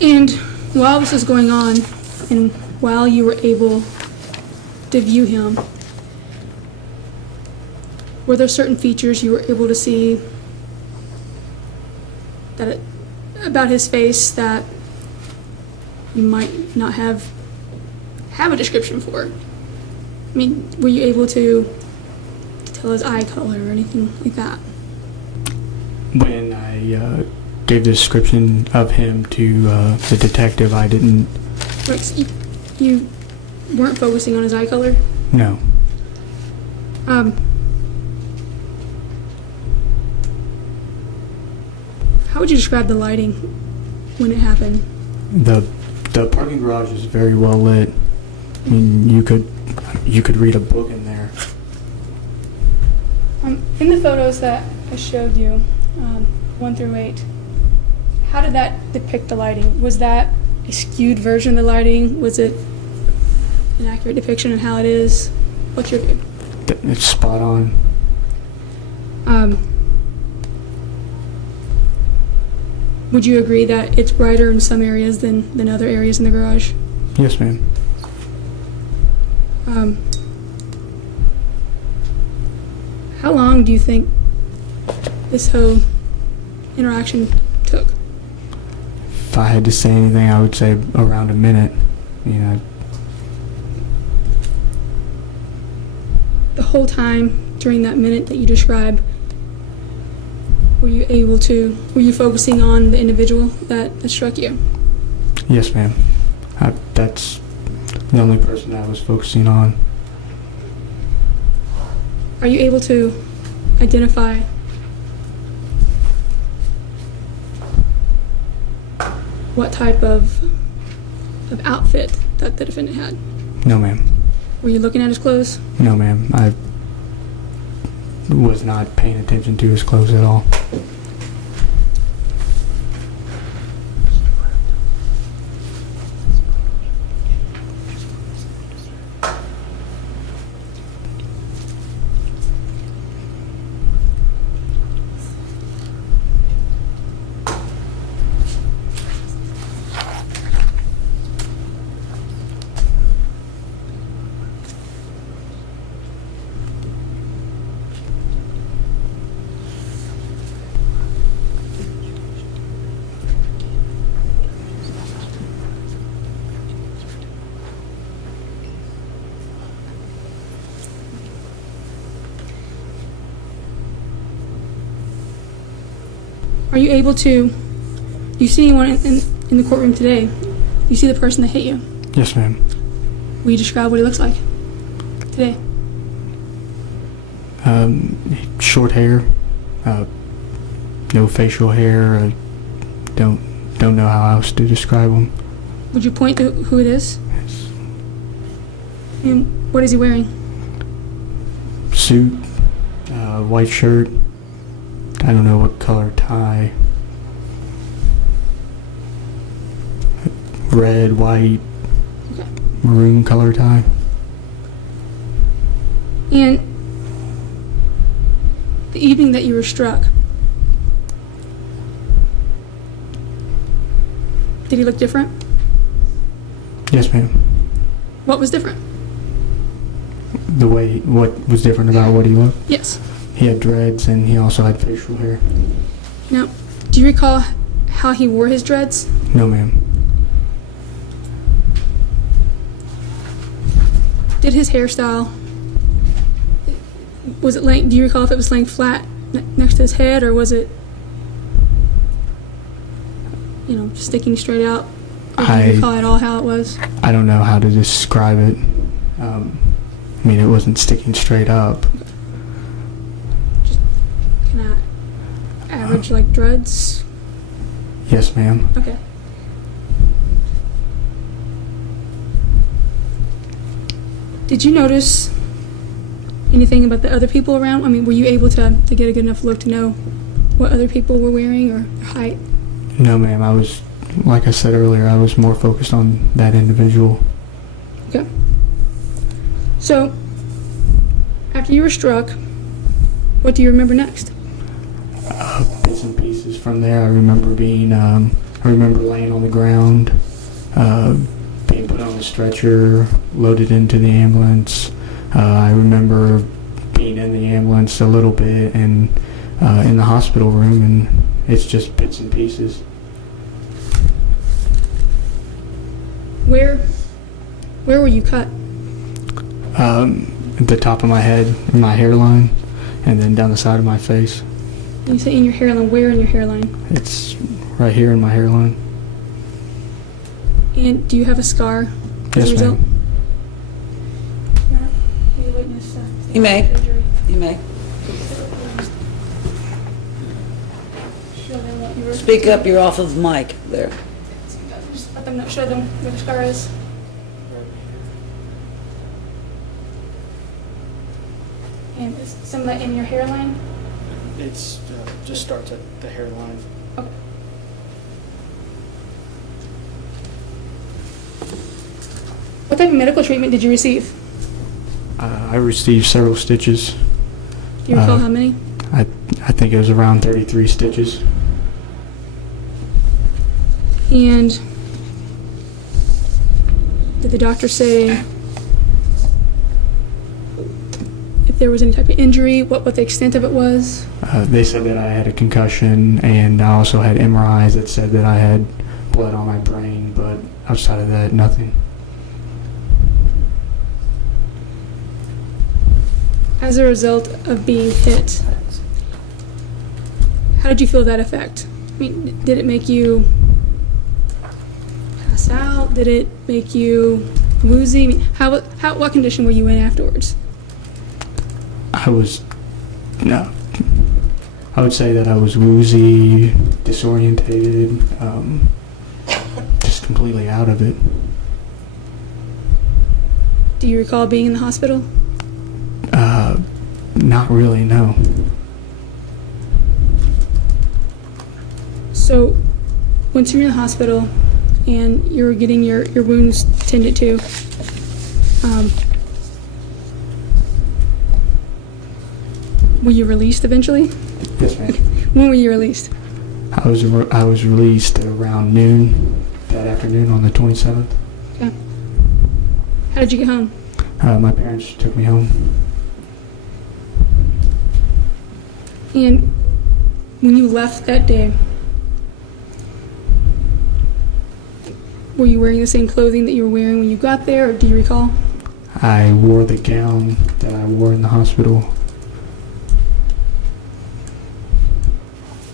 And while this is going on, and while you were able to view him, were there certain features you were able to see about his face that you might not have a description for? I mean, were you able to tell his eye color or anything like that? When I gave the description of him to the detective, I didn't... Right, you weren't focusing on his eye color? No. How would you describe the lighting when it happened? The parking garage is very well lit. I mean, you could read a book in there. In the photos that I showed you, 1 through 8, how did that depict the lighting? Was that a skewed version of the lighting? Was it an accurate depiction of how it is? What's your view? It's spot on. Would you agree that it's brighter in some areas than other areas in the garage? Yes, ma'am. How long do you think this whole interaction took? If I had to say anything, I would say around a minute. You know. The whole time during that minute that you described, were you focusing on the individual that struck you? Yes, ma'am. That's the only person I was focusing on. Are you able to identify what type of outfit that the defendant had? No, ma'am. Were you looking at his clothes? No, ma'am. I was not paying attention to his clothes at all. Are you able to, you see anyone in the courtroom today? You see the person that hit you? Yes, ma'am. Will you describe what he looks like today? Short hair, no facial hair. I don't know how else to describe him. Would you point to who it is? Yes. And what is he wearing? Suit, white shirt. I don't know what color tie. Red, white, Okay. maroon color tie. And the evening that you were struck, did he look different? Yes, ma'am. What was different? What was different about what he looked? Yes. He had dreads and he also had facial hair. Now, do you recall how he wore his dreads? No, ma'am. Did his hairstyle, was it laying, do you recall if it was laying flat next to his head, or was it, sticking straight out? Or do you recall at all how it was? I don't know how to describe it. It wasn't sticking straight up. Just kind of average, like dreads? Yes, ma'am. Okay. Did you notice anything about the other people around? I mean, were you able to get a good enough look to know what other people were wearing or their height? No, ma'am. I was, like I said earlier, I was more focused on that individual. Okay. So, after you were struck, what do you remember next? Bits and pieces from there. I remember being I remember laying on the ground, being put on the stretcher, loaded into the ambulance. I remember being in the ambulance a little bit and in the hospital room, and it's just bits and pieces. Where were you cut? At the top of my head, in my hairline, and then down the side of my face. You say in your hairline. Where in your hairline? It's right here in my hairline. And do you have a scar as Yes, a result? ma'am. Will you witness, You may. surgery? You may. Show them what you were. Speak up, you're off of mic there. Just let them know, show them where the scar is. And is some of that in your hairline? It's just starts at the hairline. Okay. What type of medical treatment did you receive? I received several stitches. Do you recall how many? I think it was around 33 stitches. And did the doctor say if there was any type of injury, what the extent of it was? They said that I had a concussion, and I also had MRIs that said that I had blood on my brain, but outside of that, nothing. As a result of being hit, how did you feel that effect? I mean, did it make you pass out? Did it make you woozy? I mean, what condition were you in afterwards? I would say that I was woozy, disorientated, just completely out of it. Do you recall being in the hospital? Not really, no. So, once you were in the hospital and you were getting your wounds tended to, were you released eventually? Yes, ma'am. When were you released? I was released around noon that afternoon on the 27th. Okay. How did you get home? My parents took me home. And when you left that day, were you wearing the same clothing that you were wearing when you got there, or do you recall? I wore the gown that I wore in the hospital.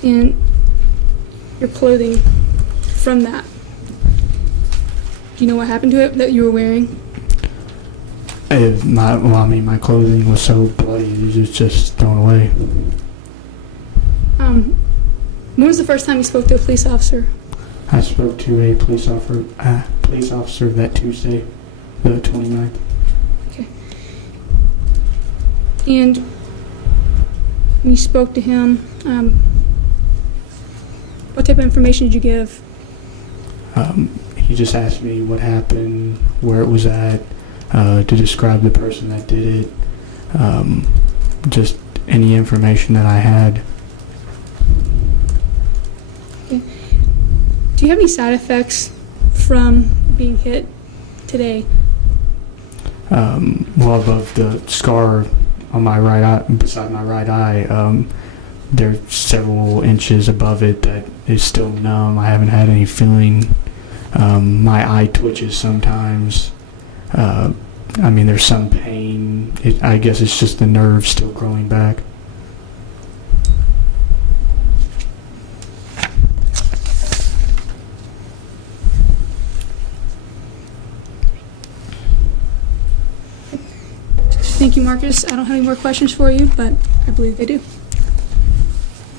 And your clothing from that, do you know what happened to it that you were wearing? My clothing was so bloody, it was just thrown away. When was the first time you spoke to a police officer? I spoke to a police officer that Tuesday, the 29th. Okay. And when you spoke to him, what type of information did you give? He just asked me what happened, where it was at, to describe the person that did it, just any information that I had. Okay. Do you have any side effects from being hit today? Well, above the scar on my right eye, beside my right eye, there's several inches above it that is still numb. I haven't had any feeling. My eye twitches sometimes. There's some pain. I guess it's just the nerve still growing back. Thank you, Marcus. I don't have any more questions for you, but I believe they do.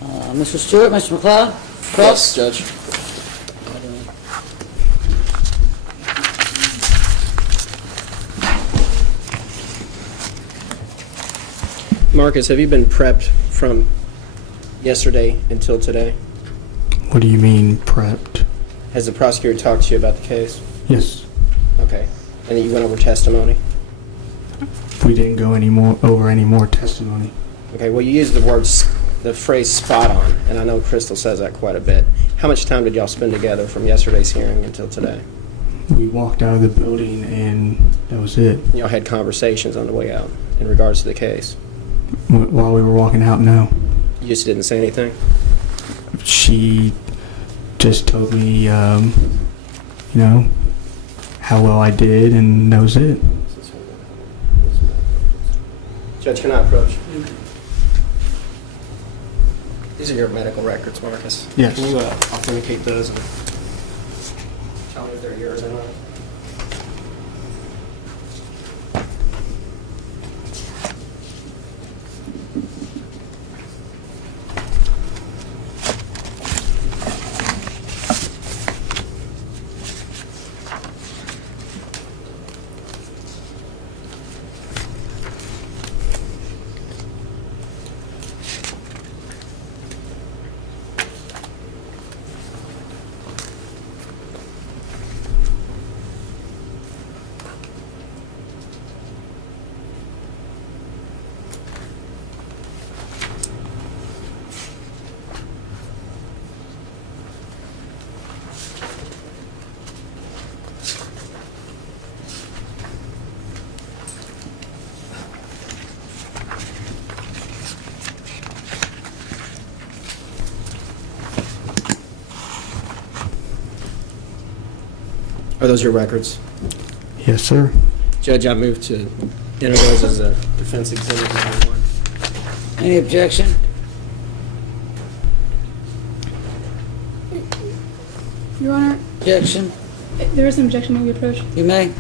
Mr. Stewart, Mr. McLeod? Yes, Judge. Marcus, have you been prepped from yesterday until today? What do you mean, prepped? Has the prosecutor talked to you about the case? Yes. Okay. And then you went over testimony? We didn't go over any more testimony. Okay, well, you used the phrase spot on, and I know Crystal says that quite a bit. How much time did y'all spend together from yesterday's hearing until today? We walked out of the building and that was it. Y'all had conversations on the way out in regards to the case. While we were walking out, no. You just didn't say anything? She just told me, how well I did, and that was it. Judge, can I approach? These are your medical records, Marcus. Yes. Can you authenticate those and tell me if they're yours or not? Are those your records? Yes, sir. Judge, I move to enter those as a defense exhibit number 1. Any objection? Your Honor, Objection? there is an objection. May we approach? You may.